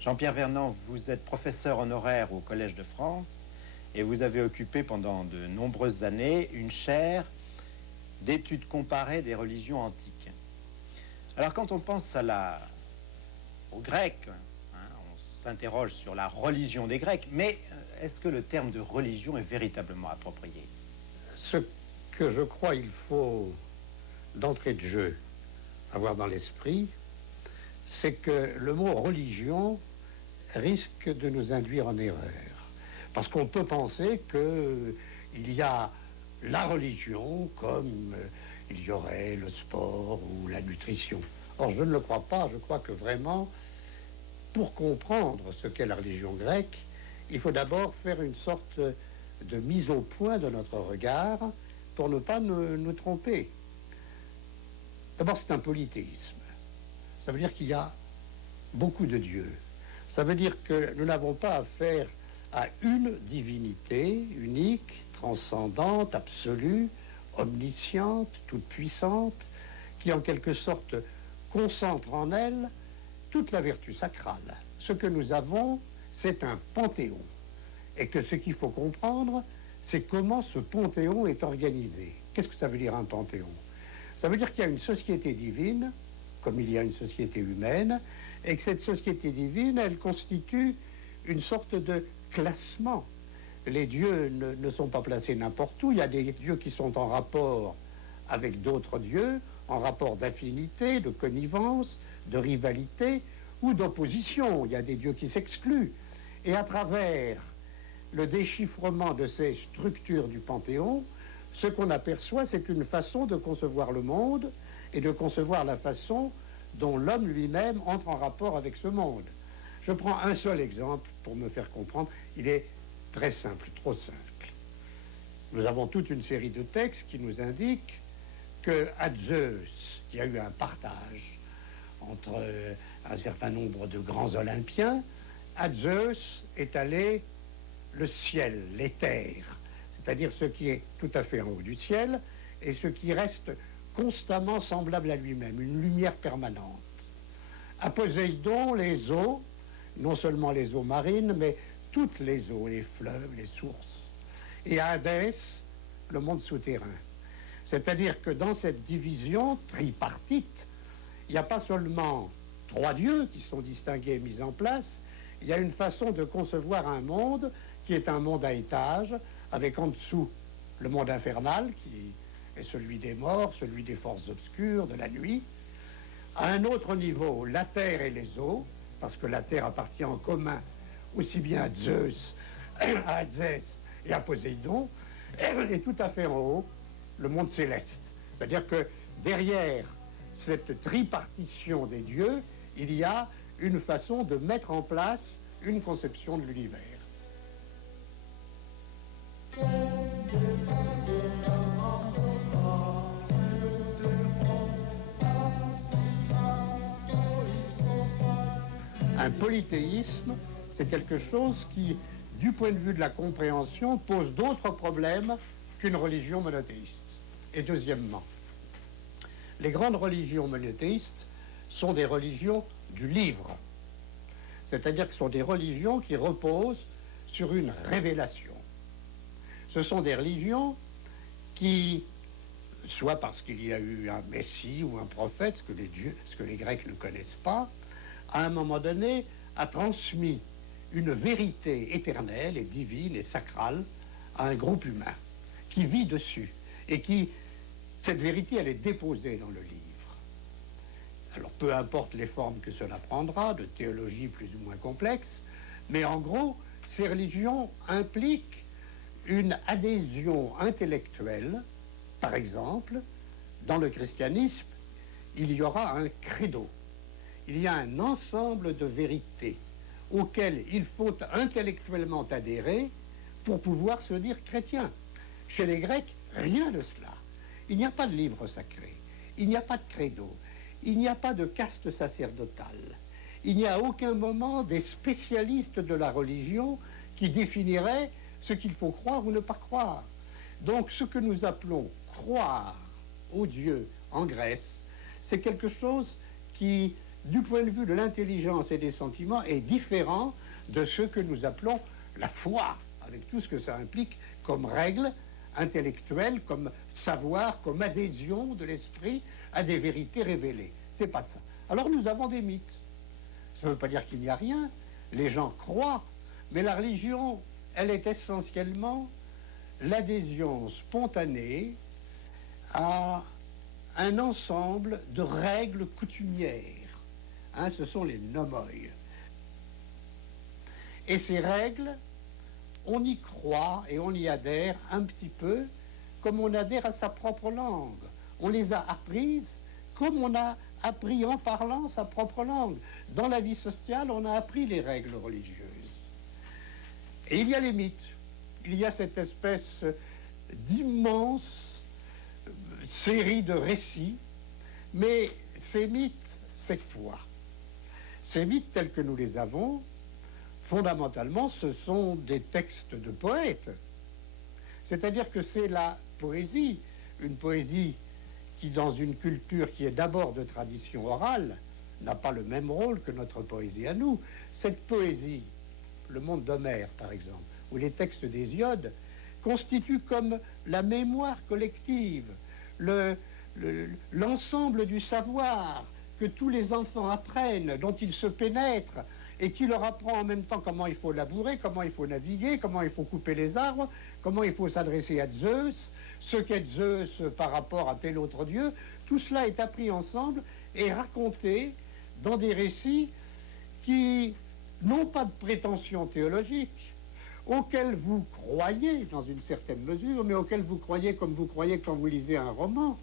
Jean-Pierre Vernant, vous êtes professeur honoraire au Collège de France et vous avez occupé pendant de nombreuses années une chaire d'études comparées des religions antiques. Alors quand on pense aux Grecs, on s'interroge sur la religion des Grecs, mais est-ce que le terme de religion est véritablement approprié? Ce que je crois il faut d'entrée de jeu avoir dans l'esprit, c'est que le mot religion risque de nous induire en erreur. Parce qu'on peut penser qu'il y a la religion comme il y aurait le sport ou la nutrition. Or, je ne le crois pas. Je crois que vraiment, pour comprendre ce qu'est la religion grecque, il faut d'abord faire une sorte de mise au point de notre regard pour ne pas nous tromper. D'abord, c'est un polythéisme. Ça veut dire qu'il y a beaucoup de dieux. Ça veut dire que nous n'avons pas affaire à une divinité unique, transcendante, absolue, omnisciente, toute-puissante, qui en quelque sorte concentre en elle toute la vertu sacrale. Ce que nous avons, c'est un panthéon. Et que ce qu'il faut comprendre, c'est comment ce panthéon est organisé. Qu'est-ce que ça veut dire un panthéon? Ça veut dire qu'il y a une société divine, comme il y a une société humaine, et que cette société divine, elle constitue une sorte de classement. Les dieux ne sont pas placés n'importe où. Il y a des dieux qui sont en rapport avec d'autres dieux, en rapport d'affinité, de connivence, de rivalité ou d'opposition. Il y a des dieux qui s'excluent. Et à travers le déchiffrement de ces structures du Panthéon, ce qu'on aperçoit, c'est une façon de concevoir le monde et de concevoir la façon dont l'homme lui-même entre en rapport avec ce monde. Je prends un seul exemple pour me faire comprendre. Il est très simple, trop simple. Nous avons toute une série de textes qui nous indiquent qu'à Zeus, il y a eu un partage entre un certain nombre de grands Olympiens. À Zeus est allé le ciel, l'éther, c'est-à-dire ce qui est tout à fait en haut du ciel et ce qui reste constamment semblable à lui-même, une lumière permanente. À Poséidon, les eaux, non seulement les eaux marines, mais toutes les eaux, les fleuves, les sources. Et à Hadès, le monde souterrain. C'est-à-dire que dans cette division tripartite, il n'y a pas seulement trois dieux qui sont distingués et mis en place, il y a une façon de concevoir un monde qui est un monde à étages, avec en dessous le monde infernal, qui est celui des morts, celui des forces obscures, de la nuit. À un autre niveau, la terre et les eaux, parce que la terre appartient en commun aussi bien à Zeus, à Hadès et à Poséidon, et tout à fait en haut, le monde céleste. C'est-à-dire que derrière cette tripartition des dieux, il y a une façon de mettre en place une conception de l'univers. Un polythéisme, c'est quelque chose qui, du point de vue de la compréhension, pose d'autres problèmes qu'une religion monothéiste. Et deuxièmement, les grandes religions monothéistes sont des religions du livre. C'est-à-dire que ce sont des religions qui reposent sur une révélation. Ce sont des religions qui, soit parce qu'il y a eu un messie ou un prophète, ce que les Grecs ne connaissent pas, à un moment donné, a transmis une vérité éternelle et divine et sacrale à un groupe humain qui vit dessus et qui, cette vérité, elle est déposée dans le livre. Alors, peu importe les formes que cela prendra, de théologie plus ou moins complexe, mais en gros, ces religions impliquent une adhésion intellectuelle. Par exemple, dans le christianisme, il y aura un credo. Il y a un ensemble de vérités auxquelles il faut intellectuellement adhérer pour pouvoir se dire chrétien. Chez les Grecs, rien de cela. Il n'y a pas de livre sacré, il n'y a pas de credo, il n'y a pas de caste sacerdotale. Il n'y a à aucun moment des spécialistes de la religion qui définiraient ce qu'il faut croire ou ne pas croire. Donc ce que nous appelons croire au Dieu en Grèce, c'est quelque chose qui, du point de vue de l'intelligence et des sentiments, est différent de ce que nous appelons la foi, avec tout ce que ça implique comme règle intellectuelle, comme savoir, comme adhésion de l'esprit à des vérités révélées. C'est pas ça. Alors nous avons des mythes. Ça ne veut pas dire qu'il n'y a rien. Les gens croient, mais la religion, elle est essentiellement l'adhésion spontanée à un ensemble de règles coutumières. Hein, ce sont les nomoi. Et ces règles, on y croit et on y adhère un petit peu comme on adhère à sa propre langue. On les a apprises comme on a appris en parlant sa propre langue. Dans la vie sociale, on a appris les règles religieuses. Et il y a les mythes. Il y a cette espèce d'immense série de récits, mais ces mythes, c'est quoi? Ces mythes tels que nous les avons, fondamentalement, ce sont des textes de poètes. C'est-à-dire que c'est la poésie, une poésie qui, dans une culture qui est d'abord de tradition orale, n'a pas le même rôle que notre poésie à nous. Cette poésie, le monde d'Homère, par exemple, ou les textes d'Hésiode, constituent comme la mémoire collective, l'ensemble du savoir que tous les enfants apprennent, dont ils se pénètrent, et qui leur apprend en même temps comment il faut labourer, comment il faut naviguer, comment il faut couper les arbres, comment il faut s'adresser à Zeus, ce qu'est Zeus par rapport à tel autre dieu. Tout cela est appris ensemble et raconté dans des récits qui n'ont pas de prétention théologique, auxquels vous croyez dans une certaine mesure, mais auxquels vous croyez comme vous croyez quand vous lisez un roman.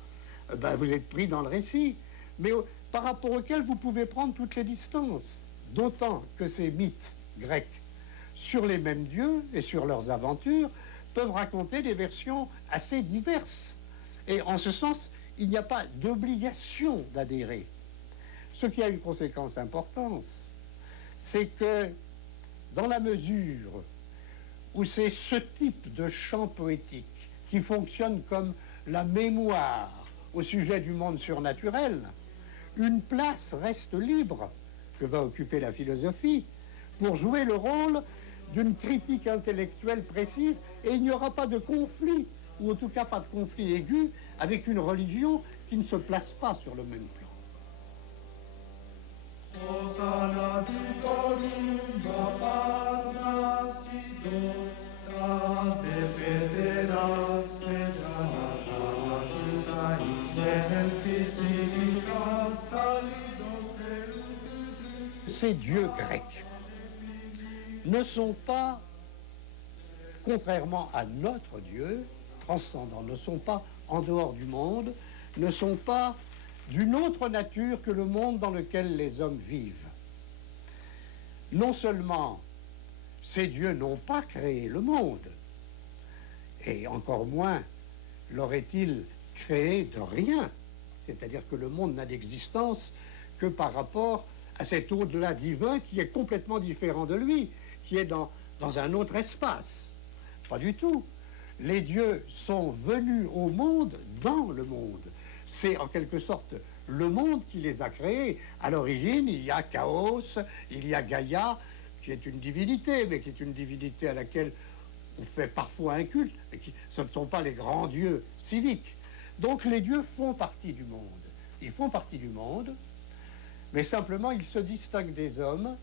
Vous êtes pris dans le récit, mais par rapport auxquels vous pouvez prendre toutes les distances. D'autant que ces mythes grecs sur les mêmes dieux et sur leurs aventures peuvent raconter des versions assez diverses. Et en ce sens, il n'y a pas d'obligation d'adhérer. Ce qui a une conséquence importante, c'est que dans la mesure où c'est ce type de chant poétique qui fonctionne comme la mémoire au sujet du monde surnaturel, une place reste libre que va occuper la philosophie pour jouer le rôle d'une critique intellectuelle précise, et il n'y aura pas de conflit, ou en tout cas pas de conflit aigu, avec une religion qui ne se place pas sur le même plan. Ces dieux grecs ne sont pas, contrairement à notre Dieu transcendant, ne sont pas en dehors du monde, ne sont pas d'une autre nature que le monde dans lequel les hommes vivent. Non seulement ces dieux n'ont pas créé le monde, et encore moins l'aurait-il créé de rien, c'est-à-dire que le monde n'a d'existence que par rapport à cet au-delà divin qui est complètement différent de lui, qui est dans un autre espace. Pas du tout. Les dieux sont venus au monde dans le monde. C'est en quelque sorte le monde qui les a créés. À l'origine, il y a Chaos, il y a Gaïa, qui est une divinité, mais qui est une divinité à laquelle on fait parfois un culte, mais ce ne sont pas les grands dieux civiques. Donc les dieux font partie du monde. Ils font partie du monde, mais simplement ils se distinguent des hommes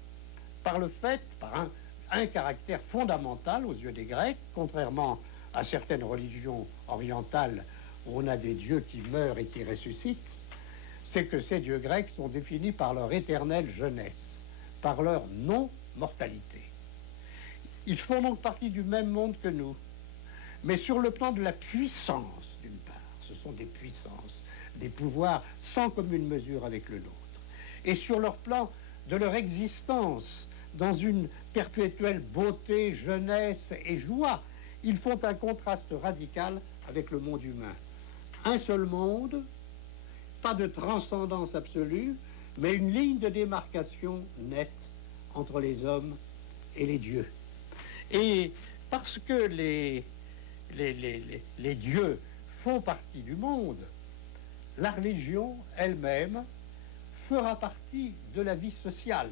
par le fait, par un caractère fondamental aux yeux des Grecs, contrairement à certaines religions orientales où on a des dieux qui meurent et qui ressuscitent, c'est que ces dieux grecs sont définis par leur éternelle jeunesse, par leur non-mortalité. Ils font donc partie du même monde que nous, mais sur le plan de la puissance, d'une part. Ce sont des puissances, des pouvoirs sans commune mesure avec le nôtre. Et sur leur plan de leur existence, dans une perpétuelle beauté, jeunesse et joie, ils font un contraste radical avec le monde humain. Un seul monde, pas de transcendance absolue, mais une ligne de démarcation nette entre les hommes et les dieux. Et Parce que les dieux font partie du monde, la religion elle-même fera partie de la vie sociale.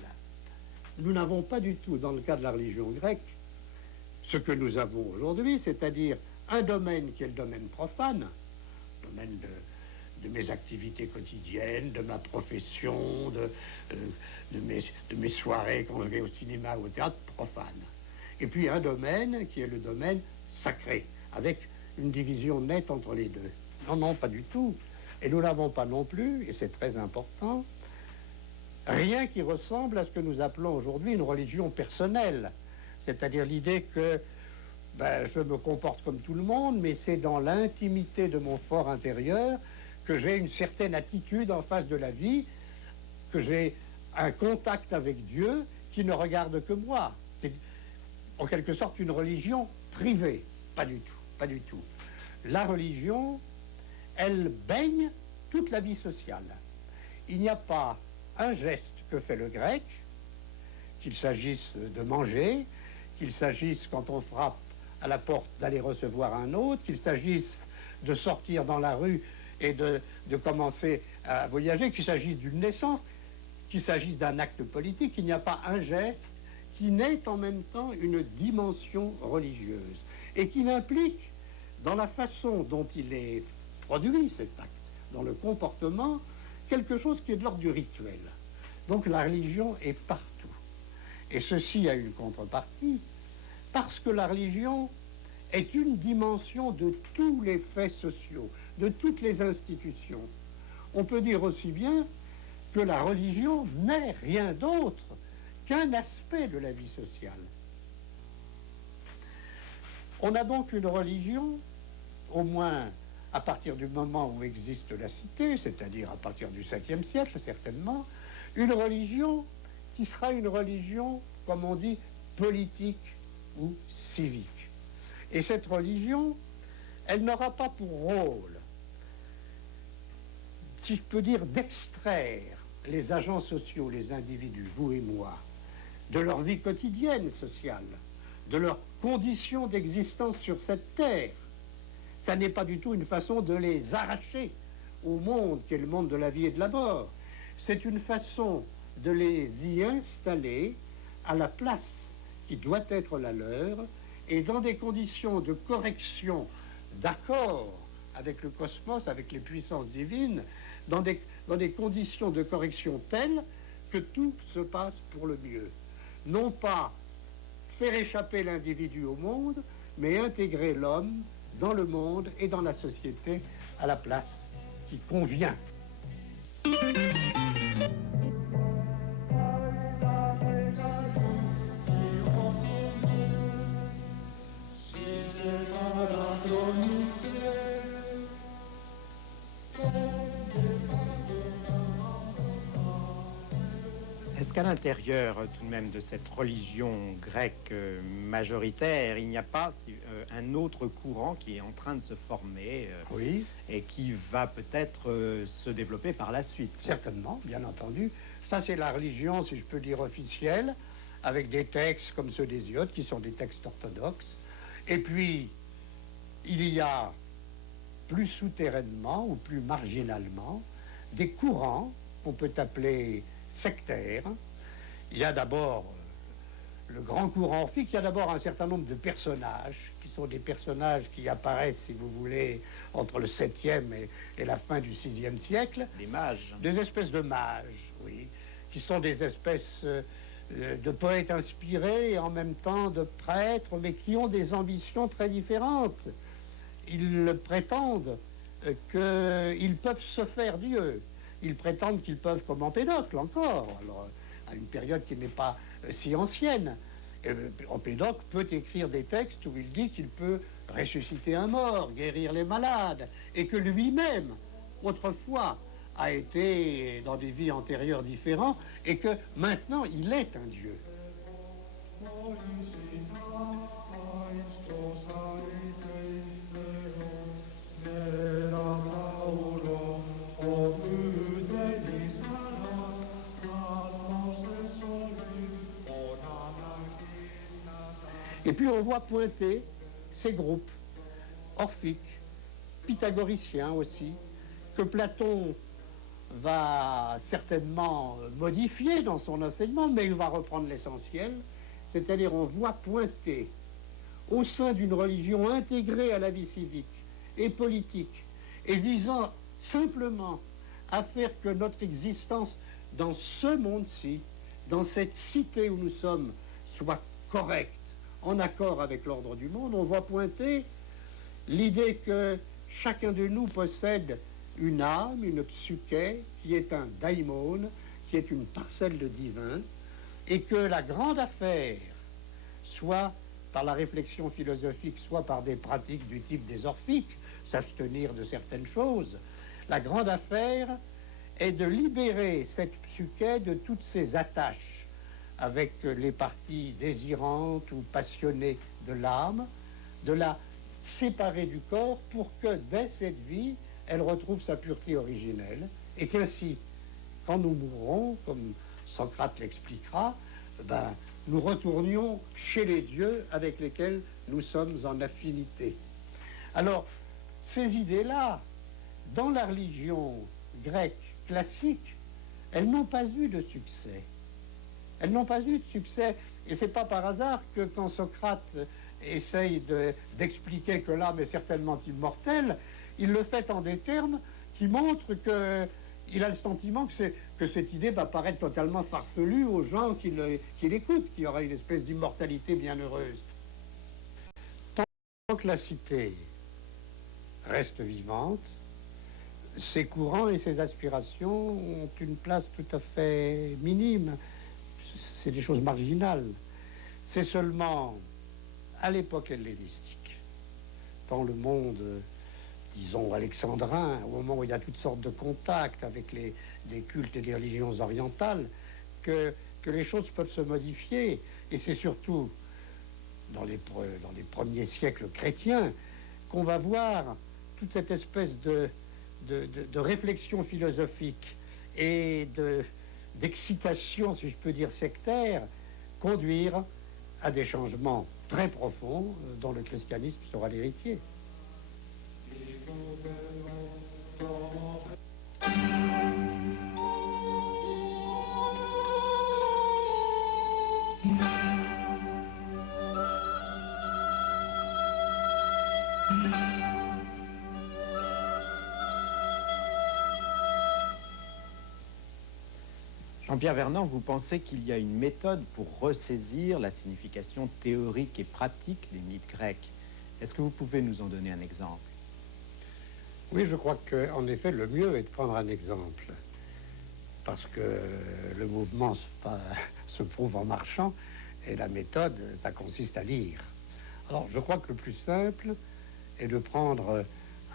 Nous n'avons pas du tout, dans le cas de la religion grecque, ce que nous avons aujourd'hui, c'est-à-dire un domaine qui est le domaine profane, domaine de mes activités quotidiennes, de ma profession, de mes soirées quand je vais au cinéma ou au théâtre, profane. Et puis un domaine qui est le domaine sacré, avec une division nette entre les deux. Non, non, pas du tout. Et nous n'avons pas non plus, et c'est très important, rien qui ressemble à ce que nous appelons aujourd'hui une religion personnelle. C'est-à-dire l'idée que je me comporte comme tout le monde, mais c'est dans l'intimité de mon fort intérieur que j'ai une certaine attitude en face de la vie, que j'ai un contact avec Dieu qui ne regarde que moi. C'est en quelque sorte une religion privée. Pas du tout, pas du tout. La religion, elle baigne toute la vie sociale. Il n'y a pas un geste que fait le grec, qu'il s'agisse de manger, qu'il s'agisse quand on frappe à la porte d'aller recevoir un autre, qu'il s'agisse de sortir dans la rue et de commencer à voyager, qu'il s'agisse d'une naissance, qu'il s'agisse d'un acte politique, il n'y a pas un geste qui n'ait en même temps une dimension religieuse et qui n'implique dans la façon dont il est produit cet acte, dans le comportement, quelque chose qui est de l'ordre du rituel. Donc la religion est partout. Et ceci a une contrepartie, parce que la religion est une dimension de tous les faits sociaux, de toutes les institutions. On peut dire aussi bien que la religion n'est rien d'autre qu'un aspect de la vie sociale. On a donc une religion, au moins à partir du moment où existe la cité, c'est-à-dire à partir du 7e siècle certainement, une religion qui sera une religion, comme on dit, politique ou civique. Et cette religion, elle n'aura pas pour rôle, si je peux dire, d'extraire les agents sociaux, les individus, vous et moi, de leur vie quotidienne sociale, de leurs conditions d'existence sur cette terre. Ça n'est pas du tout une façon de les arracher au monde qui est le monde de la vie et de la mort. C'est une façon de les y installer à la place qui doit être la leur et dans des conditions de correction, d'accord avec le cosmos, avec les puissances divines, dans des conditions de correction telles que tout se passe pour le mieux. Non pas faire échapper l'individu au monde, mais intégrer l'homme dans le monde et dans la société à la place qui convient. Est-ce qu'à l'intérieur tout de même de cette religion grecque majoritaire, il n'y a pas un autre courant qui est en train de se former Oui. Et qui va peut-être se développer par la suite? Certainement, bien entendu. Ça, c'est la religion, si je peux dire, officielle, avec des textes comme ceux d'Hésiode, qui sont des textes orthodoxes. Et puis, il y a plus souterrainement ou plus marginalement des courants qu'on peut appeler sectaires. Il y a d'abord le grand courant orphique, il y a d'abord un certain nombre de personnages, qui sont des personnages qui apparaissent, si vous voulez, entre le 7e et la fin du 6e siècle. Des mages. Des espèces de mages, oui, qui sont des espèces de poètes inspirés et en même temps de prêtres, mais qui ont des ambitions très différentes. Ils prétendent qu'ils peuvent se faire Dieu. Ils prétendent qu'ils peuvent, comme Empédocle encore, alors, à une période qui n'est pas si ancienne. Empédocle peut écrire des textes où il dit qu'il peut ressusciter un mort, guérir les malades, et que lui-même, autrefois, a été dans des vies antérieures différentes, et que maintenant, il est un Dieu. Et puis on voit pointer ces groupes orphiques, pythagoriciens aussi, que Platon va certainement modifier dans son enseignement, mais il va reprendre l'essentiel, c'est-à-dire on voit pointer au sein d'une religion intégrée à la vie civique et politique, et visant simplement à faire que notre existence dans ce monde-ci, dans cette cité où nous sommes, soit correcte, en accord avec l'ordre du monde, on voit pointer l'idée que chacun de nous possède une âme, une psyché, qui est un daimon, qui est une parcelle de divin, et que la grande affaire, soit par la réflexion philosophique, soit par des pratiques du type des orphiques, s'abstenir de certaines choses, la grande affaire est de libérer cette psyché de toutes ses attaches avec les parties désirantes ou passionnées de l'âme, de la séparer du corps pour que dès cette vie, elle retrouve sa pureté originelle et qu'ainsi, quand nous mourrons, comme Socrate l'expliquera, nous retournions chez les dieux avec lesquels nous sommes en affinité. Alors, ces idées-là, dans la religion grecque classique, elles n'ont pas eu de succès. Elles n'ont pas eu de succès, et c'est pas par hasard que quand Socrate essaye d'expliquer que l'âme est certainement immortelle, il le fait en des termes qui montrent qu'il a le sentiment que cette idée va paraître totalement farfelue aux gens qui l'écoutent, qu'il y aura une espèce d'immortalité bienheureuse. Tant que la cité reste vivante, ses courants et ses aspirations ont une place tout à fait minime. C'est des choses marginales. C'est seulement à l'époque hellénistique, dans le monde, disons, alexandrin, au moment où il y a toutes sortes de contacts avec les cultes et les religions orientales, que les choses peuvent se modifier. Et c'est surtout dans les premiers siècles chrétiens qu'on va voir toute cette espèce de réflexion philosophique et d'excitation, si je peux dire, sectaire, conduire à des changements très profonds dont le christianisme sera l'héritier. Jean-Pierre Vernant, vous pensez qu'il y a une méthode pour ressaisir la signification théorique et pratique des mythes grecs. Est-ce que vous pouvez nous en donner un exemple? Oui, je crois qu'en effet, le mieux est de prendre un exemple. Parce que le mouvement se prouve en marchant, et la méthode, ça consiste à lire. Alors, je crois que le plus simple est de prendre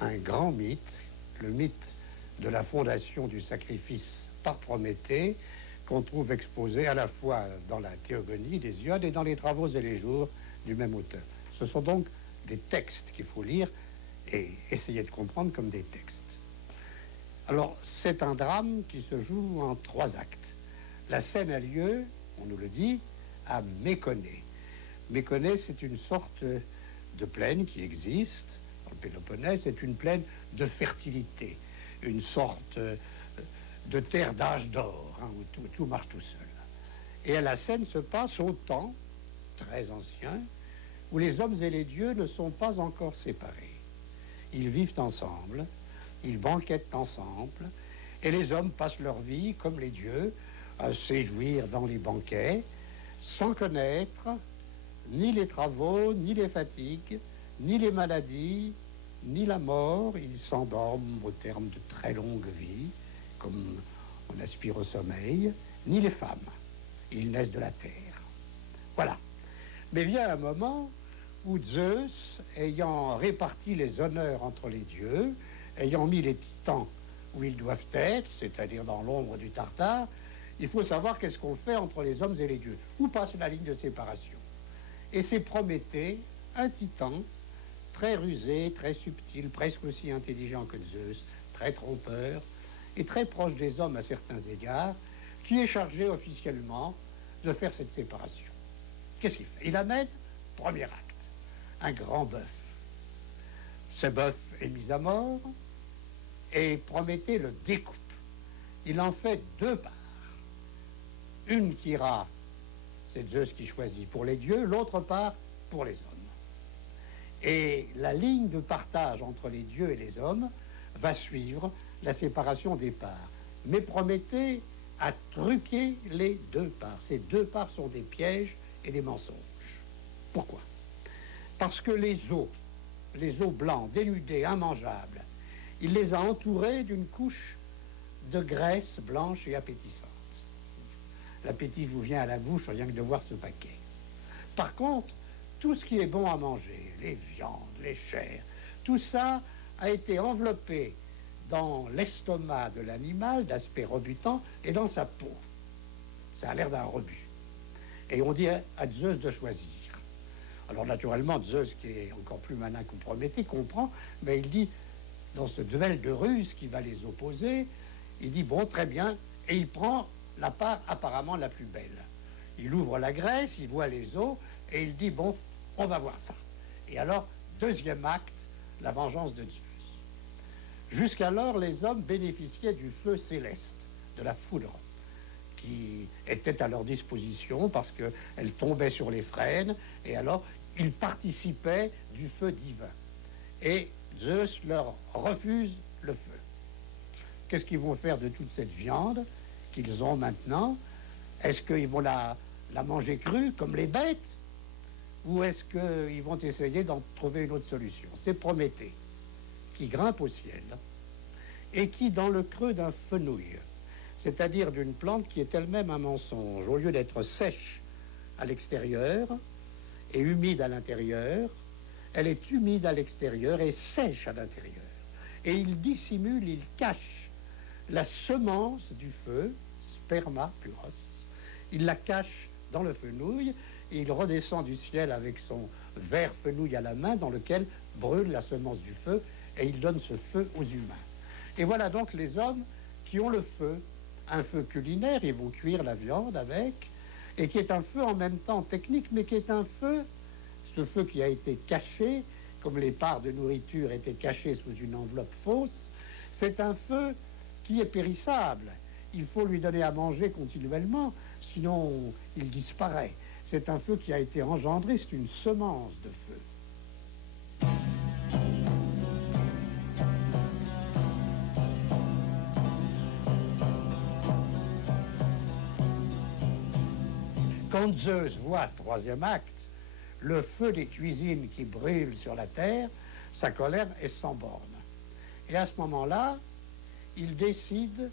un grand mythe, le mythe de la fondation du sacrifice par Prométhée, qu'on trouve exposé à la fois dans la Théogonie d'Hésiode et dans les Travaux et les Jours du même auteur. Ce sont donc des textes qu'il faut lire et essayer de comprendre comme des textes. Alors, c'est un drame qui se joue en 3 actes. La scène a lieu, on nous le dit, à Méconée. Méconée, c'est une sorte de plaine qui existe dans le Péloponnèse, c'est une plaine de fertilité, une sorte de terre d'âge d'or, où tout marche tout seul. Et la scène se passe au temps, très ancien, où les hommes et les dieux ne sont pas encore séparés. Ils vivent ensemble, ils banquettent ensemble, et les hommes passent leur vie, comme les dieux, à s'éjouir dans les banquets, sans connaître ni les travaux, ni les fatigues, ni les maladies, ni la mort. Ils s'endorment au terme de très longues vies, comme on aspire au sommeil, ni les femmes. Ils naissent de la terre. Voilà. Mais vient un moment où Zeus, ayant réparti les honneurs entre les dieux, ayant mis les titans où ils doivent être, c'est-à-dire dans l'ombre du Tartare, il faut savoir qu'est-ce qu'on fait entre les hommes et les dieux. Où passe la ligne de séparation? Et c'est Prométhée, un titan, très rusé, très subtil, presque aussi intelligent que Zeus, très trompeur, et très proche des hommes à certains égards, qui est chargé officiellement de faire cette séparation. Qu'est-ce qu'il fait? Il amène premier acte, un grand bœuf. Ce bœuf est mis à mort et Prométhée le découpe. Il en fait deux parts. Une qui ira, c'est Zeus qui choisit pour les dieux, l'autre part pour les hommes. Et la ligne de partage entre les dieux et les hommes va suivre la séparation des parts. Mais Prométhée a truqué les deux parts. Ces deux parts sont des pièges et des mensonges. Pourquoi? Parce que les os blancs, dénudés, immangeables, il les a entourés d'une couche de graisse blanche et appétissante. L'appétit vous vient à la bouche rien que de voir ce paquet. Par contre, tout ce qui est bon à manger, les viandes, les chairs, tout ça a été enveloppé dans l'estomac de l'animal, d'aspect rebutant, et dans sa peau. Ça a l'air d'un rebut. Et on dit à Zeus de choisir. Alors naturellement, Zeus, qui est encore plus malin que Prométhée, comprend, mais il dit, dans ce duel de ruse qui va les opposer, il dit, bon, très bien, et il prend la part apparemment la plus belle. Il ouvre la graisse, il voit les os, et il dit, bon, on va voir ça. Et alors, deuxième acte, la vengeance de Zeus. Jusqu'alors, les hommes bénéficiaient du feu céleste, de la foudre, qui était à leur disposition parce qu'elle tombait sur les frênes, et alors ils participaient du feu divin. Et Zeus leur refuse le feu. Qu'est-ce qu'ils vont faire de toute cette viande qu'ils ont maintenant? Est-ce qu'ils vont la manger crue comme les bêtes? Ou est-ce qu'ils vont essayer d'en trouver une autre solution? C'est Prométhée qui grimpe au ciel et qui, dans le creux d'un fenouil, c'est-à-dire d'une plante qui est elle-même un mensonge, au lieu d'être sèche à l'extérieur et humide à l'intérieur, elle est humide à l'extérieur et sèche à l'intérieur. Et il dissimule, il cache la semence du feu, sperma puros, il la cache dans le fenouil, et il redescend du ciel avec son verre fenouil à la main dans lequel brûle la semence du feu, et il donne ce feu aux humains. Et voilà donc les hommes qui ont le feu, un feu culinaire, ils vont cuire la viande avec, et qui est un feu en même temps technique, mais qui est un feu, ce feu qui a été caché, comme les parts de nourriture étaient cachées sous une enveloppe fausse, c'est un feu qui est périssable. Il faut lui donner à manger continuellement, sinon il disparaît. C'est un feu qui a été engendré, c'est une semence de feu. Quand Zeus voit, troisième acte, le feu des cuisines qui brûle sur la terre, sa colère est sans borne. Et à ce moment-là, il décide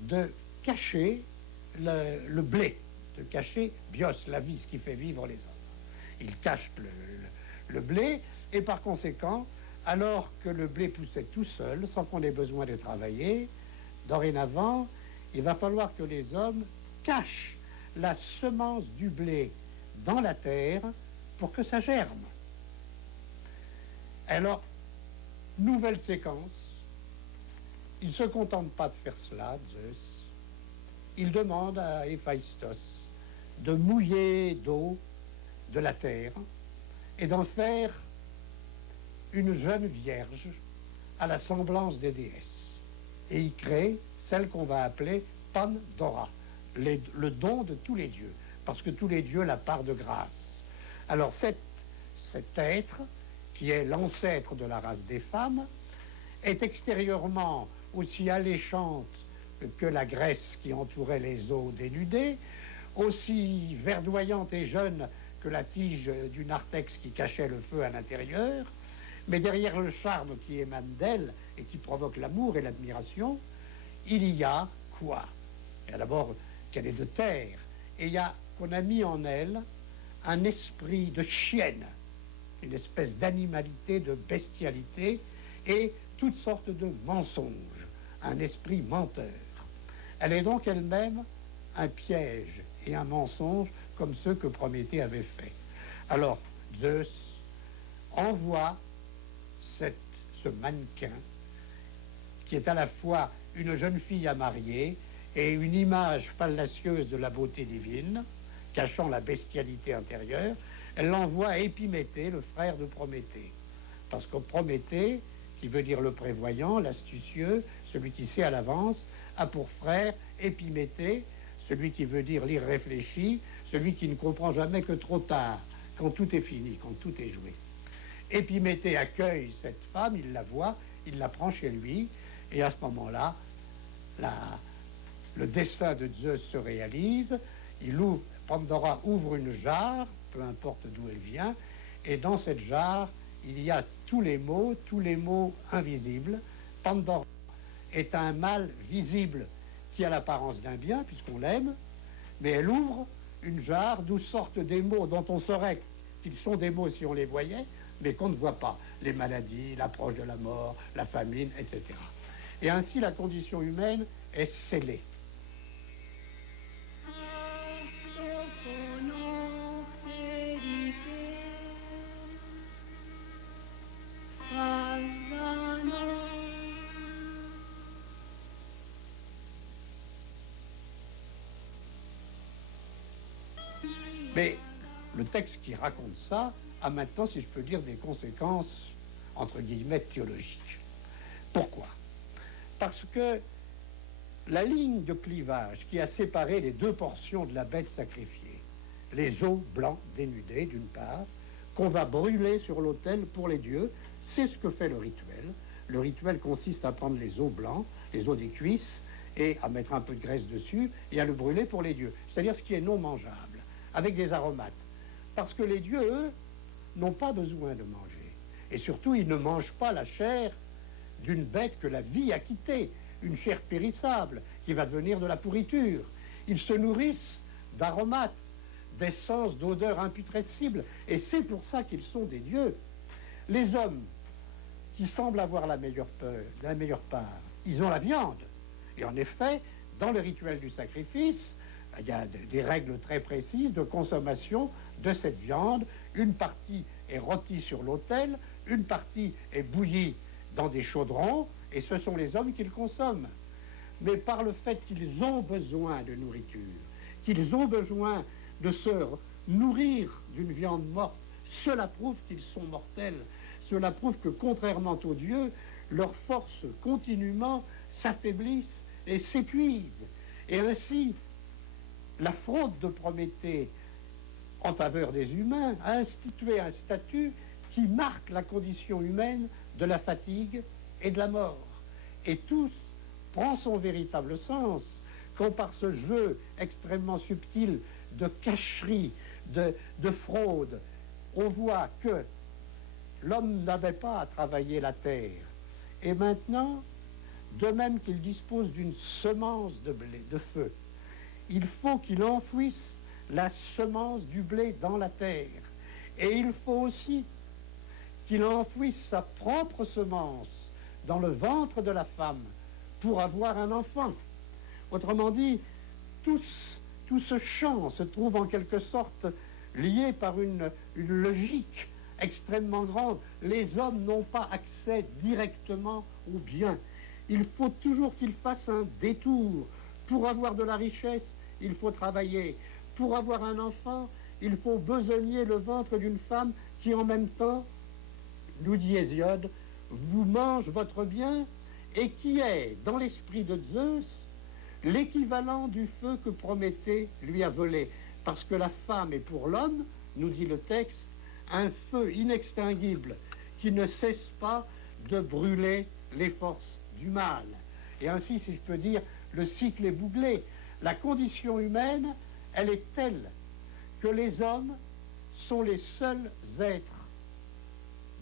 de cacher le blé, de cacher Bios, la vie, ce qui fait vivre les hommes. Il cache le blé, et par conséquent, alors que le blé poussait tout seul, sans qu'on ait besoin de travailler, dorénavant, il va falloir que les hommes cachent la semence du blé dans la terre pour que ça germe. Alors, nouvelle séquence, il ne se contente pas de faire cela, Zeus. Il demande à Héphaïstos de mouiller d'eau de la terre et d'en faire une jeune vierge à la semblance des déesses. Et il crée celle qu'on va appeler Pandora, le don de tous les dieux, parce que tous les dieux la part de grâce. Alors cet être, qui est l'ancêtre de la race des femmes, est extérieurement aussi alléchante que la graisse qui entourait les os dénudés, aussi verdoyante et jeune que la tige du narthex qui cachait le feu à l'intérieur, mais derrière le charme qui émane d'elle et qui provoque l'amour et l'admiration, il y a quoi? Il y a d'abord qu'elle est de terre, et il y a qu'on a mis en elle un esprit de chienne, une espèce d'animalité, de bestialité, et toutes sortes de mensonges, un esprit menteur. Elle est donc elle-même un piège et un mensonge comme ceux que Prométhée avait fait. Alors, Zeus envoie ce mannequin qui est à la fois une jeune fille à marier et une image fallacieuse de la beauté divine, cachant la bestialité intérieure. elle l'envoie à Épiméthée, le frère de Prométhée. Parce que Prométhée, qui veut dire le prévoyant, l'astucieux, celui qui sait à l'avance, a pour frère Épiméthée, celui qui veut dire l'irréfléchi, celui qui ne comprend jamais que trop tard, quand tout est fini, quand tout est joué. Épiméthée accueille cette femme, il la voit, il la prend chez lui, et à ce moment-là, le dessein de Zeus se réalise. Pandora ouvre une jarre, peu importe d'où elle vient, et dans cette jarre, il y a tous les mots invisibles. Pandora est un mal visible qui a l'apparence d'un bien, puisqu'on l'aime, mais elle ouvre une jarre d'où sortent des mots dont on saurait qu'ils sont des mots si on les voyait, mais qu'on ne voit pas. Les maladies, l'approche de la mort, la famine, etc. Et ainsi, la condition humaine est scellée. Mais le texte qui raconte ça a maintenant, si je peux dire, des conséquences, entre guillemets, théologiques. Pourquoi? Parce que la ligne de clivage qui a séparé les deux portions de la bête sacrifiée, les os blancs dénudés d'une part, qu'on va brûler sur l'autel pour les dieux, c'est ce que fait le rituel. Le rituel consiste à prendre les os blancs, les os des cuisses, et à mettre un peu de graisse dessus, et à le brûler pour les dieux. C'est-à-dire ce qui est non mangeable, avec des aromates. Parce que les dieux, eux, n'ont pas besoin de manger. Et surtout, ils ne mangent pas la chair d'une bête que la vie a quittée, une chair périssable, qui va devenir de la pourriture. Ils se nourrissent d'aromates, d'essences, d'odeurs imputrescibles, et c'est pour ça qu'ils sont des dieux. Les hommes, qui semblent avoir la meilleure part, ils ont la viande. Et en effet, dans le rituel du sacrifice, il y a des règles très précises de consommation de cette viande. Une partie est rôtie sur l'autel, une partie est bouillie dans des chaudrons, et ce sont les hommes qui le consomment. Mais par le fait qu'ils ont besoin de nourriture, qu'ils ont besoin de se nourrir d'une viande morte, cela prouve qu'ils sont mortels. Cela prouve que, contrairement aux dieux, leurs forces continuellement s'affaiblissent et s'épuisent. Et ainsi, la fraude de Prométhée en faveur des humains a institué un statut qui marque la condition humaine de la fatigue et de la mort. Et tout prend son véritable sens quand, par ce jeu extrêmement subtil de cacherie, de fraude, on voit que l'homme n'avait pas à travailler la terre. Et maintenant, de même qu'il dispose d'une semence de blé, de feu, il faut qu'il enfouisse la semence du blé dans la terre. Et il faut aussi qu'il enfouisse sa propre semence dans le ventre de la femme pour avoir un enfant. Autrement dit, tout ce champ se trouve en quelque sorte lié par une logique extrêmement grande. Les hommes n'ont pas accès directement au bien. Il faut toujours qu'ils fassent un détour. Pour avoir de la richesse, il faut travailler. Pour avoir un enfant, il faut besogner le ventre d'une femme qui, en même temps, nous dit Hésiode, vous mange votre bien et qui est, dans l'esprit de Zeus, l'équivalent du feu que Prométhée lui a volé. Parce que la femme est pour l'homme, nous dit le texte, un feu inextinguible qui ne cesse pas de brûler les forces du mal. Et ainsi, si je peux dire, le cycle est bouclé. La condition humaine, elle est telle que les hommes sont les seuls êtres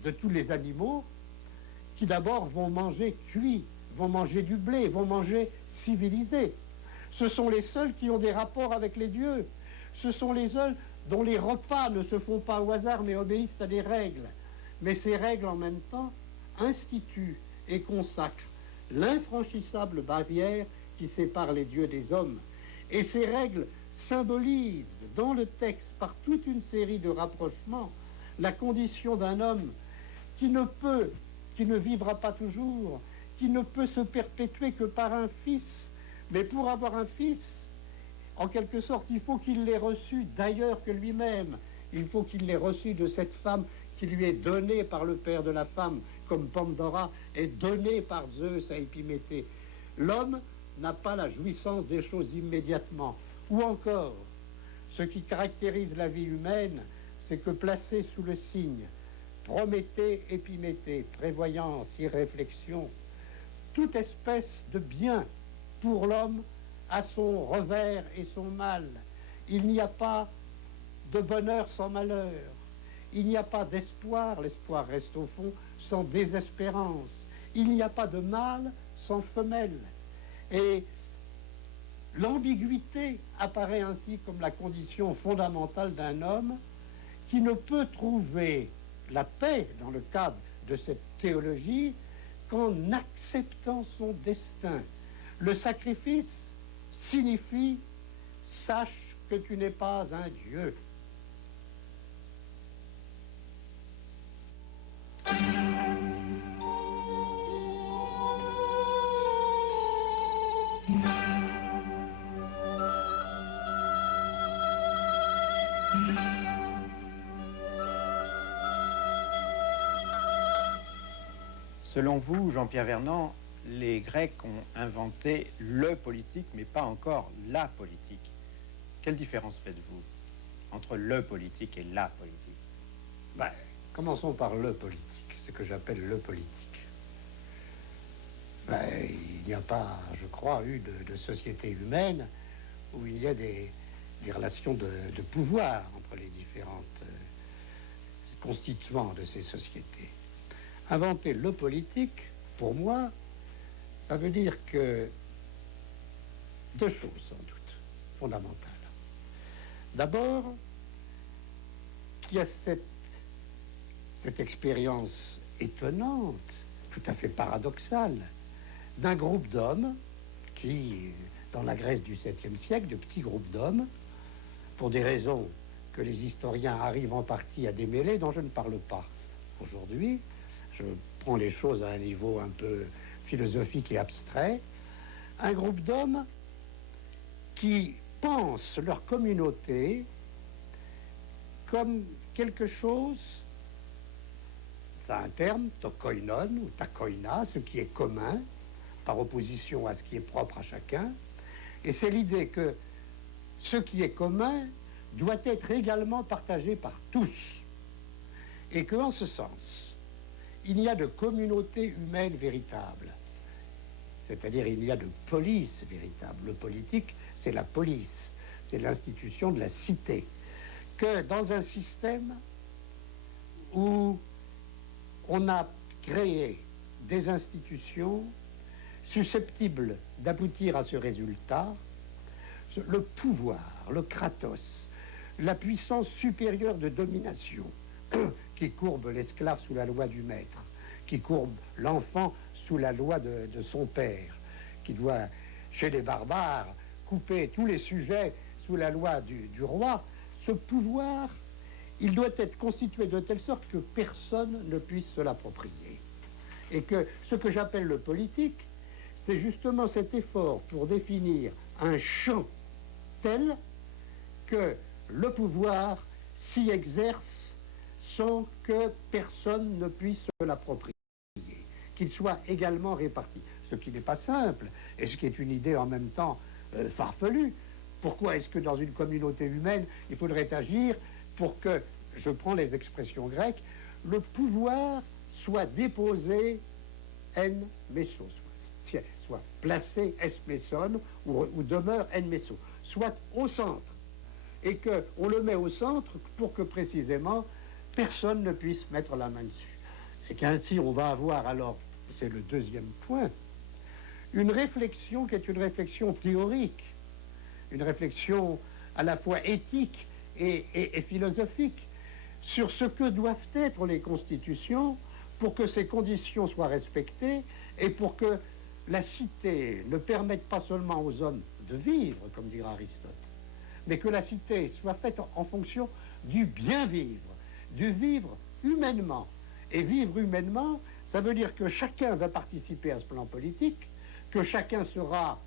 de tous les animaux qui d'abord vont manger cuit, vont manger du blé, vont manger civilisé. Ce sont les seuls qui ont des rapports avec les dieux. Ce sont les seuls dont les repas ne se font pas au hasard mais obéissent à des règles. Mais ces règles en même temps instituent et consacrent l'infranchissable barrière qui sépare les dieux des hommes. Et ces règles symbolisent dans le texte, par toute une série de rapprochements, la condition d'un homme qui ne vivra pas toujours, qui ne peut se perpétuer que par un fils. Mais pour avoir un fils, en quelque sorte, il faut qu'il l'ait reçu d'ailleurs que lui-même. il faut qu'il l'ait reçu de cette femme qui lui est donnée par le père de la femme, comme Pandora est donnée par Zeus à Épiméthée. L'homme n'a pas la jouissance des choses immédiatement. Ou encore, ce qui caractérise la vie humaine, c'est que placé sous le signe Prométhée, Épiméthée, prévoyance, irréflexion, toute espèce de bien pour l'homme a son revers et son mal. Il n'y a pas de bonheur sans malheur. Il n'y a pas d'espoir, l'espoir reste au fond, sans désespérance. Il n'y a pas de mâle sans femelle. Et l'ambiguïté apparaît ainsi comme la condition fondamentale d'un homme qui ne peut trouver la paix dans le cadre de cette théologie qu'en acceptant son destin. Le sacrifice signifie « sache que tu n'es pas un Dieu ». Selon vous, Jean-Pierre Vernant, les Grecs ont inventé le politique, mais pas encore la politique. Quelle différence faites-vous entre le politique et la politique? Commençons par le politique, ce que j'appelle le politique. Il n'y a pas, je crois, eu de société humaine où il y a des relations de pouvoir entre les différentes constituants de ces sociétés. Inventer le politique, pour moi, ça veut dire que deux choses, sans doute, fondamentales. D'abord, qu'il y a cette expérience étonnante, tout à fait paradoxale, d'un groupe d'hommes qui, dans la Grèce du 7e siècle, de petits groupes d'hommes, pour des raisons que les historiens arrivent en partie à démêler, dont je ne parle pas aujourd'hui, je prends les choses à un niveau un peu philosophique et abstrait, un groupe d'hommes qui pensent leur communauté comme quelque chose, c'est un terme, tokoinon ou takoina, ce qui est commun, par opposition à ce qui est propre à chacun, et c'est l'idée que ce qui est commun doit être également partagé par tous, et qu'en ce sens, il y a de communauté humaine véritable, c'est-à-dire il y a de police véritable. Le politique, c'est la police, c'est l'institution de la cité, que dans un système où on a créé des institutions susceptibles d'aboutir à ce résultat, le pouvoir, le kratos, la puissance supérieure de domination qui courbe l'esclave sous la loi du maître, qui courbe l'enfant sous la loi de son père, qui doit, chez les barbares, couper tous les sujets sous la loi du roi, ce pouvoir, il doit être constitué de telle sorte que personne ne puisse se l'approprier. Et que ce que j'appelle le politique, c'est justement cet effort pour définir un champ tel que le pouvoir s'y exerce sans que personne ne puisse se l'approprier, qu'il soit également réparti. Ce qui n'est pas simple, et ce qui est une idée en même temps farfelue. Pourquoi est-ce que dans une communauté humaine, il faudrait agir pour que, je prends les expressions grecques, le pouvoir soit déposé en meso, soit placé es meson, ou demeure en meso, soit au centre, et qu'on le met au centre pour que précisément personne ne puisse mettre la main dessus. Et qu'ainsi on va avoir alors, c'est le deuxième point, une réflexion qui est une réflexion théorique, une réflexion à la fois éthique et philosophique sur ce que doivent être les constitutions pour que ces conditions soient respectées et pour que la cité ne permette pas seulement aux hommes de vivre, comme dira Aristote, mais que la cité soit faite en fonction du bien vivre, du vivre humainement. Et vivre humainement, ça veut dire que chacun va participer à ce plan politique, que chacun sera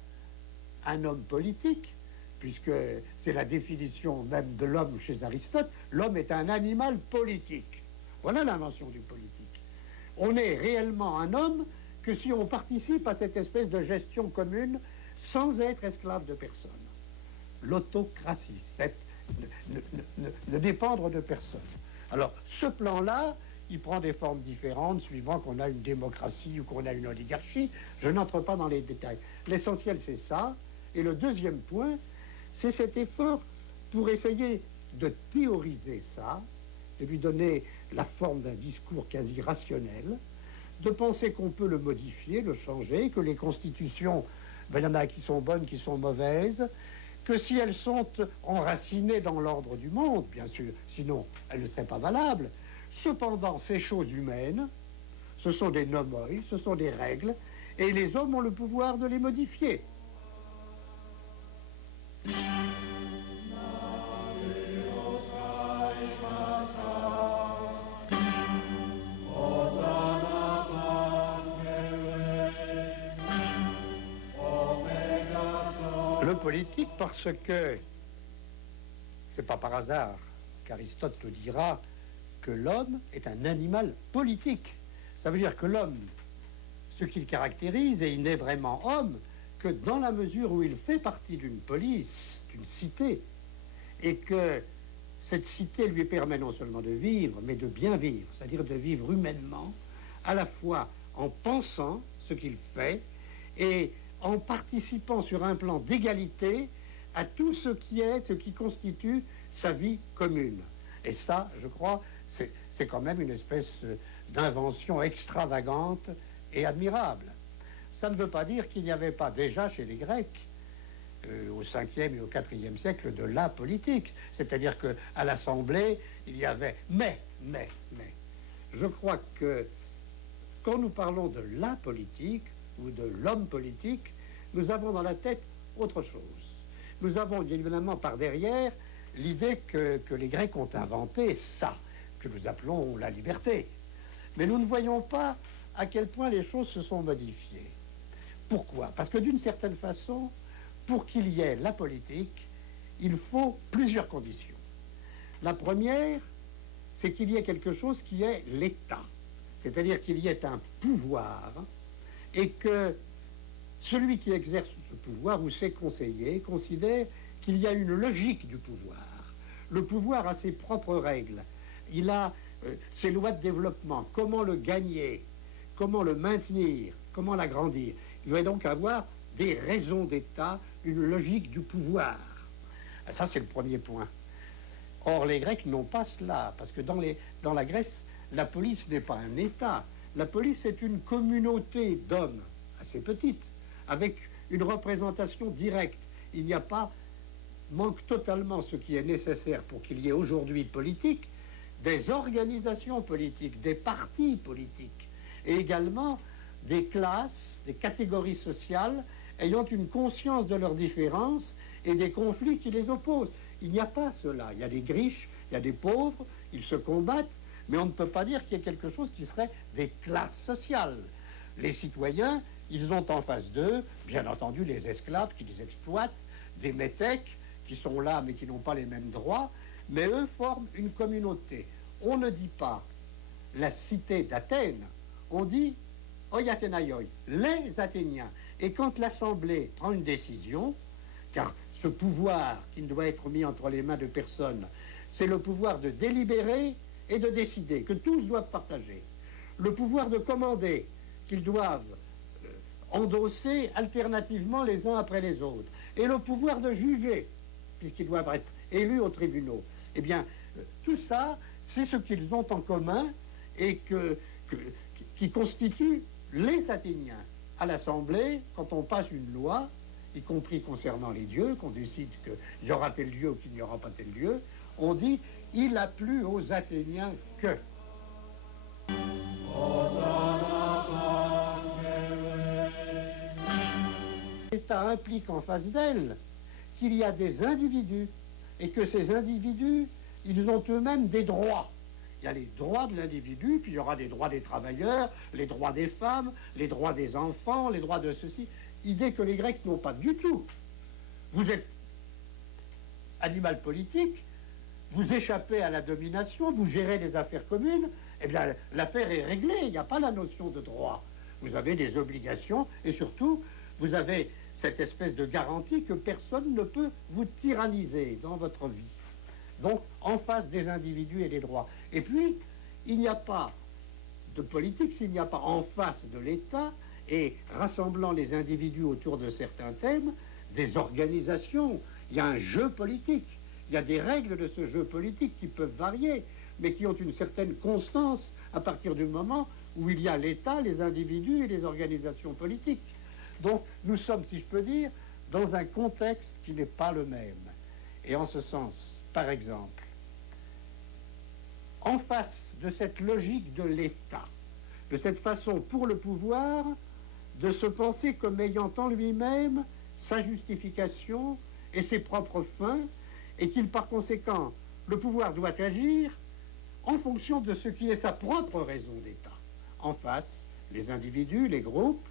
un homme politique, puisque c'est la définition même de l'homme chez Aristote, l'homme est un animal politique. Voilà l'invention du politique. On est réellement un homme que si on participe à cette espèce de gestion commune sans être esclave de personne. L'autocratie, c'est ne dépendre de personne. Alors, ce plan-là, il prend des formes différentes suivant qu'on a une démocratie ou qu'on a une oligarchie. Je n'entre pas dans les détails. L'essentiel, c'est ça. Et le deuxième point, c'est cet effort pour essayer de théoriser ça, de lui donner la forme d'un discours quasi rationnel, de penser qu'on peut le modifier, le changer, que les constitutions, ben, il y en a qui sont bonnes, qui sont mauvaises, que si elles sont enracinées dans l'ordre du monde, bien sûr, sinon elles ne seraient pas valables. Cependant, ces choses humaines, ce sont des nomoi, ce sont des règles, et les hommes ont le pouvoir de les modifier. Le politique, parce que c'est pas par hasard qu'Aristote le dira que l'homme est un animal politique. Ça veut dire que l'homme, ce qu'il caractérise, et il n'est vraiment homme que dans la mesure où il fait partie d'une police, d'une cité, et que cette cité lui permet non seulement de vivre, mais de bien vivre, c'est-à-dire de vivre humainement, à la fois en pensant ce qu'il fait et en participant sur un plan d'égalité à tout ce qui constitue sa vie commune. Et ça, je crois, c'est quand même une espèce d'invention extravagante et admirable. Ça ne veut pas dire qu'il n'y avait pas déjà chez les Grecs, au 5e et au 4e siècle, de la politique. C'est-à-dire qu'à l'Assemblée, il y avait... Mais, je crois que quand nous parlons de la politique, ou de l'homme politique, nous avons dans la tête autre chose. Nous avons évidemment par derrière l'idée que les Grecs ont inventé ça, que nous appelons la liberté. Mais nous ne voyons pas à quel point les choses se sont modifiées. Pourquoi? Parce que d'une certaine façon, pour qu'il y ait la politique, il faut plusieurs conditions. La première, c'est qu'il y ait quelque chose qui est l'État, c'est-à-dire qu'il y ait un pouvoir et que celui qui exerce ce pouvoir ou ses conseillers considère qu'il y a une logique du pouvoir. Le pouvoir a ses propres règles, il a ses lois de développement, comment le gagner, comment le maintenir, comment l'agrandir. Il doit donc avoir des raisons d'État, une logique du pouvoir. Ça, c'est le premier point. Or, les Grecs n'ont pas cela, parce que dans la Grèce, la police n'est pas un État. La police est une communauté d'hommes, assez petite, avec une représentation directe. Il n'y a pas, manque totalement ce qui est nécessaire pour qu'il y ait aujourd'hui politique, des organisations politiques, des partis politiques, et également des classes, des catégories sociales ayant une conscience de leurs différences et des conflits qui les opposent. Il n'y a pas cela. Il y a des riches, il y a des pauvres, ils se combattent, mais on ne peut pas dire qu'il y ait quelque chose qui serait des classes sociales. Les citoyens, ils ont en face d'eux, bien entendu, les esclaves qui les exploitent, des métèques qui sont là mais qui n'ont pas les mêmes droits, mais eux forment une communauté. On ne dit pas la cité d'Athènes, on dit Oiathenaioi, les Athéniens. Et quand l'Assemblée prend une décision, car ce pouvoir qui ne doit être mis entre les mains de personne, c'est le pouvoir de délibérer et de décider, que tous doivent partager. Le pouvoir de commander, qu'ils doivent endosser alternativement les uns après les autres. Et le pouvoir de juger, puisqu'ils doivent être élus aux tribunaux. Eh bien, tout ça, c'est ce qu'ils ont en commun et qui constitue les Athéniens. À l'Assemblée, quand on passe une loi, y compris concernant les dieux, qu'on décide qu'il y aura tel lieu ou qu'il n'y aura pas tel lieu, on dit « il a plu aux Athéniens que ». L'État implique en face d'elle qu'il y a des individus et que ces individus, ils ont eux-mêmes des droits. Il y a les droits de l'individu, puis il y aura des droits des travailleurs, les droits des femmes, les droits des enfants, les droits de ceci. Idée que les Grecs n'ont pas du tout. Vous êtes animal politique, vous échappez à la domination, vous gérez les affaires communes, eh bien l'affaire est réglée, il n'y a pas la notion de droit. Vous avez des obligations et surtout, vous avez cette espèce de garantie que personne ne peut vous tyranniser dans votre vie. Donc, en face des individus et des droits. Et puis, il n'y a pas de politique s'il n'y a pas en face de l'État et rassemblant les individus autour de certains thèmes, des organisations. Il y a un jeu politique. Il y a des règles de ce jeu politique qui peuvent varier, mais qui ont une certaine constance à partir du moment où il y a l'État, les individus et les organisations politiques. Donc, nous sommes, si je peux dire, dans un contexte qui n'est pas le même. Et en ce sens, par exemple, en face de cette logique de l'État, de cette façon pour le pouvoir de se penser comme ayant en lui-même sa justification et ses propres fins, et qu'il, par conséquent, le pouvoir doit agir en fonction de ce qui est sa propre raison d'État. En face, les individus, les groupes,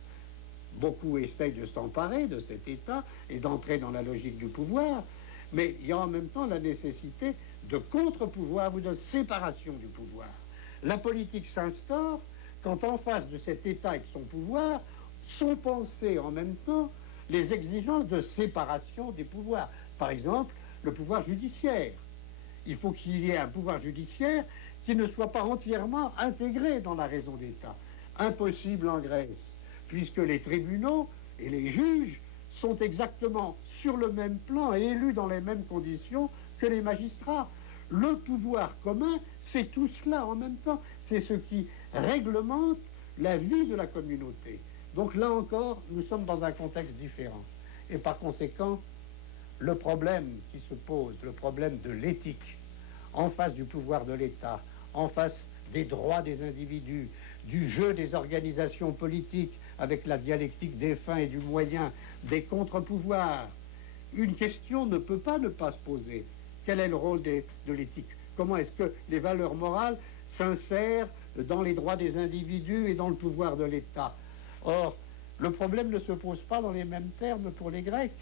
beaucoup essayent de s'emparer de cet État et d'entrer dans la logique du pouvoir, mais il y a en même temps la nécessité de contre-pouvoir ou de séparation du pouvoir. La politique s'instaure quand en face de cet État et de son pouvoir sont pensées en même temps les exigences de séparation des pouvoirs. Par exemple, le pouvoir judiciaire. Il faut qu'il y ait un pouvoir judiciaire qui ne soit pas entièrement intégré dans la raison d'État. Impossible en Grèce, puisque les tribunaux et les juges sont exactement sur le même plan et élus dans les mêmes conditions que les magistrats. Le pouvoir commun, c'est tout cela en même temps. C'est ce qui réglemente la vie de la communauté. Donc là encore, nous sommes dans un contexte différent. Et par conséquent, le problème qui se pose, le problème de l'éthique, en face du pouvoir de l'État, en face des droits des individus, du jeu des organisations politiques avec la dialectique des fins et du moyen, des contre-pouvoirs, une question ne peut pas ne pas se poser. Quel est le rôle de l'éthique? Comment est-ce que les valeurs morales s'insèrent dans les droits des individus et dans le pouvoir de l'État? Or, le problème ne se pose pas dans les mêmes termes pour les Grecs.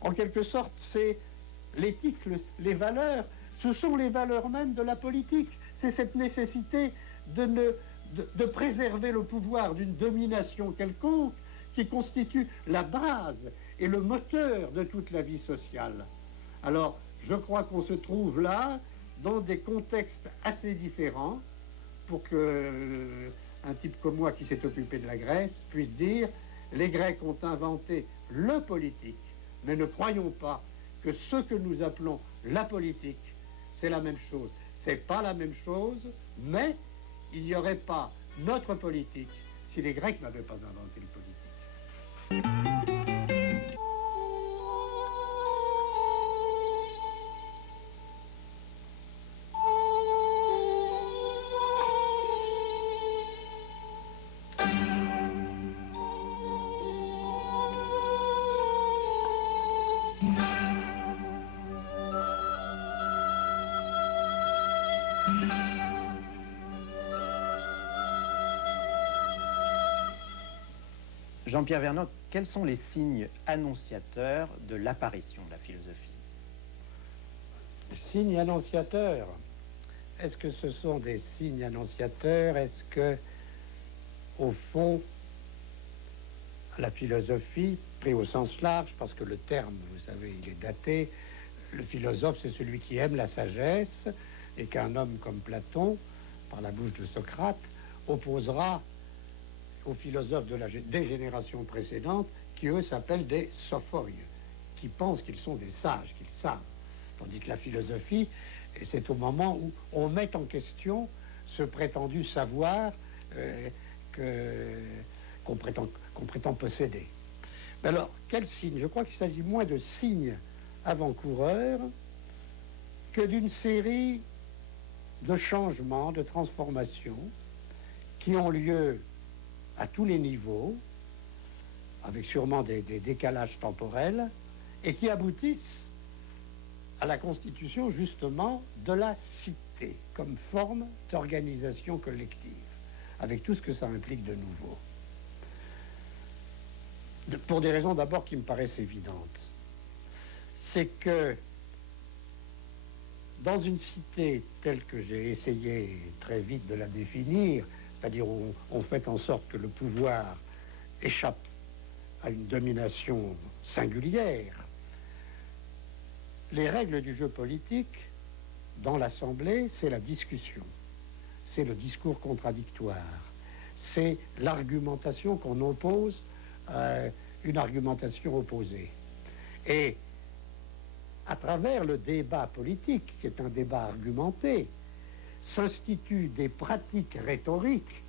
En quelque sorte, c'est l'éthique, les valeurs, ce sont les valeurs mêmes de la politique. C'est cette nécessité de préserver le pouvoir d'une domination quelconque qui constitue la base et le moteur de toute la vie sociale. Alors, je crois qu'on se trouve là dans des contextes assez différents pour que un type comme moi qui s'est occupé de la Grèce puisse dire les Grecs ont inventé le politique, mais ne croyons pas que ce que nous appelons la politique, c'est la même chose. C'est pas la même chose, mais il n'y aurait pas notre politique si les Grecs n'avaient pas inventé le politique. Jean-Pierre Vernocq, quels sont les signes annonciateurs de l'apparition de la philosophie? Signes annonciateurs. Est-ce que ce sont des signes annonciateurs? Est-ce que, au fond, la philosophie, pris au sens large, parce que le terme, vous savez, il est daté, le philosophe, c'est celui qui aime la sagesse, et qu'un homme comme Platon, par la bouche de Socrate, opposera aux philosophes des générations précédentes, qui eux s'appellent des sophoïs, qui pensent qu'ils sont des sages, qu'ils savent. Tandis que la philosophie, c'est au moment où on met en question ce prétendu savoir qu'on prétend posséder. Mais alors, quel signe? Je crois qu'il s'agit moins de signes avant-coureurs que d'une série de changements, de transformations qui ont lieu à tous les niveaux, avec sûrement des décalages temporels, et qui aboutissent à la constitution justement de la cité, comme forme d'organisation collective, avec tout ce que ça implique de nouveau. Pour des raisons d'abord qui me paraissent évidentes. C'est que Dans une cité telle que j'ai essayé très vite de la définir, c'est-à-dire on fait en sorte que le pouvoir échappe à une domination singulière, les règles du jeu politique dans l'Assemblée, c'est la discussion, c'est le discours contradictoire, c'est l'argumentation qu'on oppose à une argumentation opposée. Et à travers le débat politique, qui est un débat argumenté, s'instituent des pratiques rhétoriques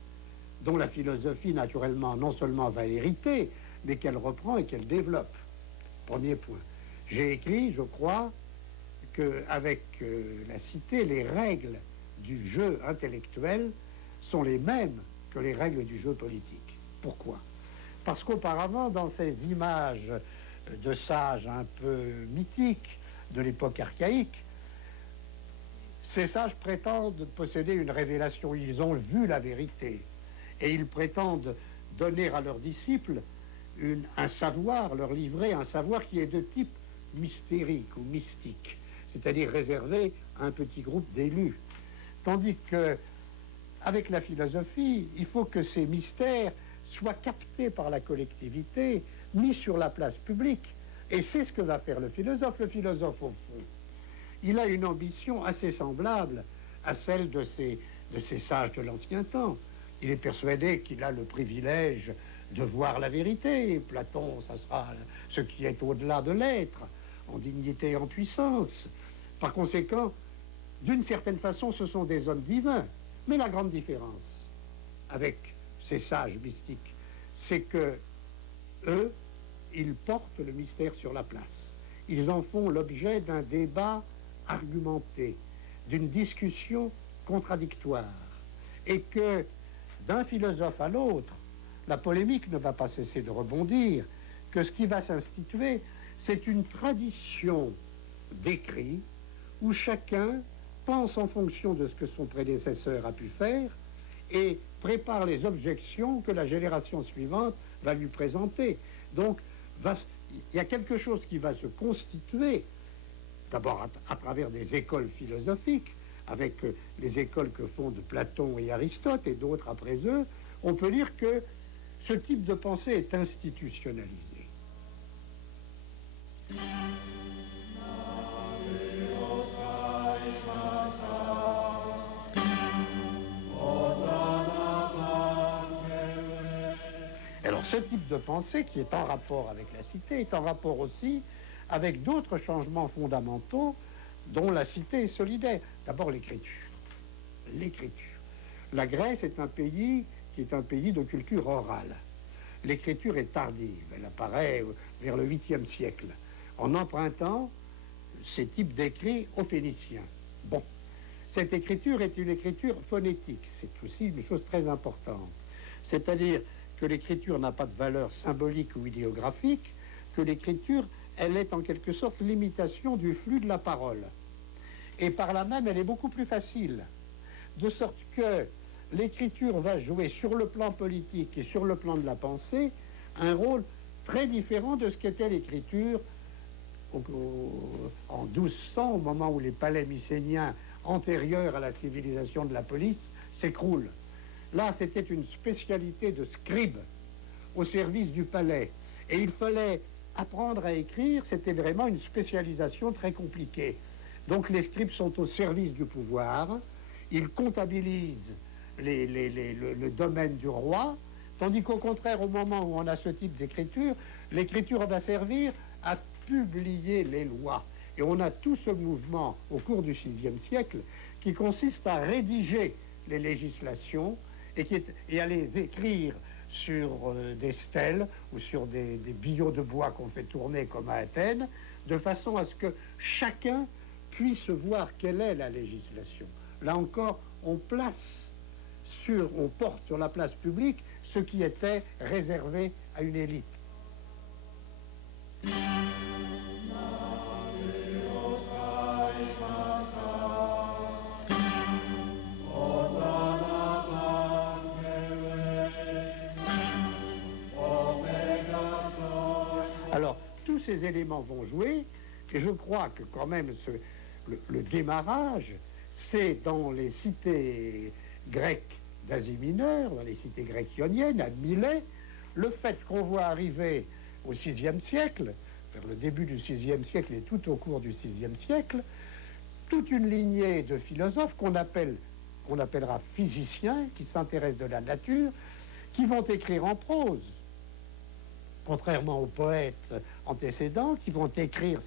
dont la philosophie, naturellement, non seulement va hériter, mais qu'elle reprend et qu'elle développe. Premier point. J'ai écrit, je crois, qu'avec la cité, les règles du jeu intellectuel sont les mêmes que les règles du jeu politique. Pourquoi? Parce qu'auparavant, dans ces images de sages un peu mythiques de l'époque archaïque, ces sages prétendent posséder une révélation. Ils ont vu la vérité et ils prétendent donner à leurs disciples un savoir, leur livrer un savoir qui est de type mystérique ou mystique, c'est-à-dire réservé à un petit groupe d'élus. Tandis que, avec la philosophie, il faut que ces mystères soient captés par la collectivité, mis sur la place publique. Et c'est ce que va faire le philosophe. Le philosophe, au fond, il a une ambition assez semblable à celle de ces sages de l'ancien temps. Il est persuadé qu'il a le privilège de voir la vérité. Platon, ça sera ce qui est au-delà de l'être, en dignité et en puissance. Par conséquent, d'une certaine façon, ce sont des hommes divins. Mais la grande différence avec ces sages mystiques, c'est que eux, ils portent le mystère sur la place. Ils en font l'objet d'un débat argumenté, d'une discussion contradictoire. Et que, d'un philosophe à l'autre, la polémique ne va pas cesser de rebondir, que ce qui va s'instituer, c'est une tradition d'écrit où chacun pense en fonction de ce que son prédécesseur a pu faire et prépare les objections que la génération suivante va lui présenter. Donc, il y a quelque chose qui va se constituer, d'abord à travers des écoles philosophiques, avec les écoles que fondent Platon et Aristote et d'autres après eux. On peut dire que ce type de pensée est institutionnalisé. Alors ce type de pensée qui est en rapport avec la cité est en rapport aussi avec d'autres changements fondamentaux dont la cité est solidaire. D'abord l'écriture. L'écriture. La Grèce est un pays qui est un pays de culture orale. L'écriture est tardive, elle apparaît vers le 8e siècle, en empruntant ces types d'écrits aux Phéniciens. Bon, cette écriture est une écriture phonétique, c'est aussi une chose très importante. C'est-à-dire que l'écriture n'a pas de valeur symbolique ou idéographique, que l'écriture, elle est en quelque sorte l'imitation du flux de la parole. Et par là même, elle est beaucoup plus facile. De sorte que l'écriture va jouer sur le plan politique et sur le plan de la pensée un rôle très différent de ce qu'était l'écriture en 1200, au moment où les palais mycéniens antérieurs à la civilisation de la police s'écroulent. Là, c'était une spécialité de scribe au service du palais. Et il fallait apprendre à écrire, c'était vraiment une spécialisation très compliquée. Donc les scribes sont au service du pouvoir, ils comptabilisent le domaine du roi, tandis qu'au contraire, au moment où on a ce type d'écriture, l'écriture va servir à publier les lois. Et on a tout ce mouvement au cours du VIe siècle qui consiste à rédiger les législations et à les écrire sur des stèles ou sur des billots de bois qu'on fait tourner comme à Athènes, de façon à ce que chacun puisse voir quelle est la législation. Là encore, on porte sur la place publique ce qui était réservé à une élite. Alors, tous ces éléments vont jouer, et je crois que quand même le démarrage, c'est dans les cités grecques d'Asie mineure, dans les cités grecques ioniennes, à Milet, le fait qu'on voit arriver au VIe siècle, vers le début du VIe siècle et tout au cours du VIe siècle, toute une lignée de philosophes qu'on appellera physiciens, qui s'intéressent de la nature, qui vont écrire en prose, contrairement aux poètes antécédents, qui vont écrire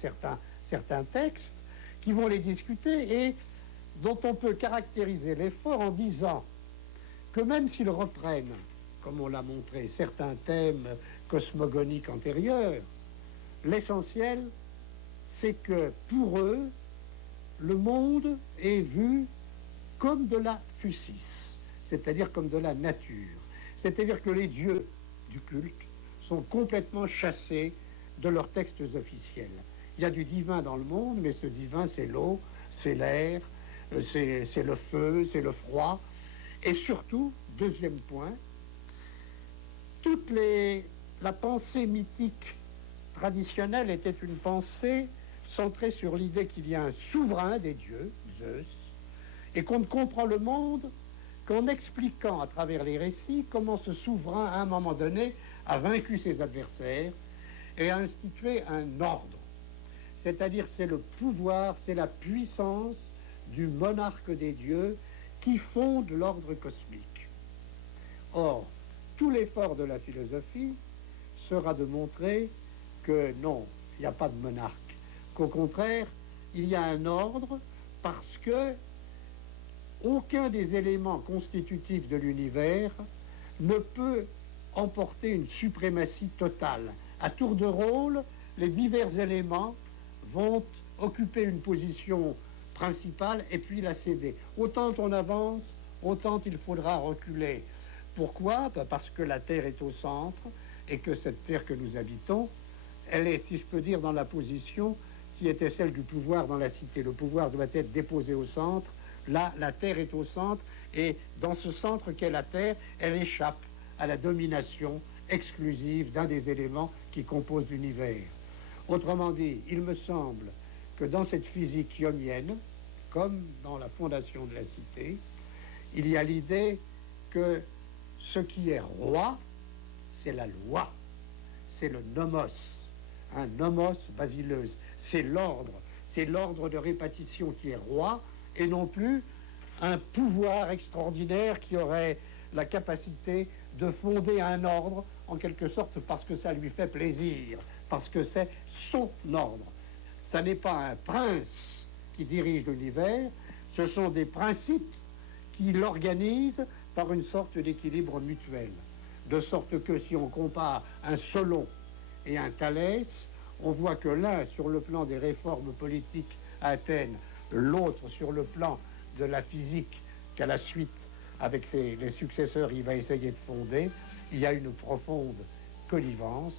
certains textes, qui vont les discuter et dont on peut caractériser l'effort en disant que même s'ils reprennent, comme on l'a montré, certains thèmes cosmogoniques antérieurs, l'essentiel, c'est que pour eux, le monde est vu comme de la physis, c'est-à-dire comme de la nature. C'est-à-dire que les dieux du culte sont complètement chassés de leurs textes officiels. Il y a du divin dans le monde, mais ce divin, c'est l'eau, c'est l'air, c'est le feu, c'est le froid. Et surtout, deuxième point, la pensée mythique traditionnelle était une pensée centrée sur l'idée qu'il y a un souverain des dieux, Zeus, et qu'on ne comprend le monde qu'en expliquant à travers les récits comment ce souverain, à un moment donné, a vaincu ses adversaires et a institué un ordre. C'est-à-dire c'est le pouvoir, c'est la puissance du monarque des dieux qui fonde l'ordre cosmique. Or, tout l'effort de la philosophie sera de montrer que non, il n'y a pas de monarque, qu'au contraire, il y a un ordre parce que aucun des éléments constitutifs de l'univers ne peut emporter une suprématie totale. À tour de rôle, les divers éléments vont occuper une position principale et puis la céder. Autant on avance, autant il faudra reculer. Pourquoi? Parce que la Terre est au centre et que cette Terre que nous habitons, elle est, si je peux dire, dans la position qui était celle du pouvoir dans la cité. Le pouvoir doit être déposé au centre. Là, la Terre est au centre et dans ce centre qu'est la Terre, elle échappe à la domination exclusive d'un des éléments qui composent l'univers. Autrement dit, il me semble que dans cette physique ionienne, comme dans la fondation de la cité, il y a l'idée que ce qui est roi, c'est la loi, c'est le nomos, un nomos basileus, c'est l'ordre de répartition qui est roi, et non plus un pouvoir extraordinaire qui aurait la capacité de fonder un ordre, en quelque sorte, parce que ça lui fait plaisir, parce que c'est son ordre. Ça n'est pas un prince qui dirige l'univers, ce sont des principes qui l'organisent par une sorte d'équilibre mutuel. De sorte que si on compare un Solon et un Thalès, on voit que l'un sur le plan des réformes politiques à Athènes, l'autre sur le plan de la physique qu'à la suite, avec les successeurs, il va essayer de fonder, il y a une profonde connivence,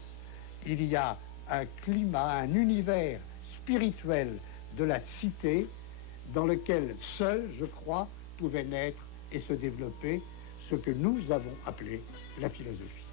il y a un climat, un univers spirituel de la cité dans lequel seul, je crois, pouvait naître et se développer ce que nous avons appelé la philosophie.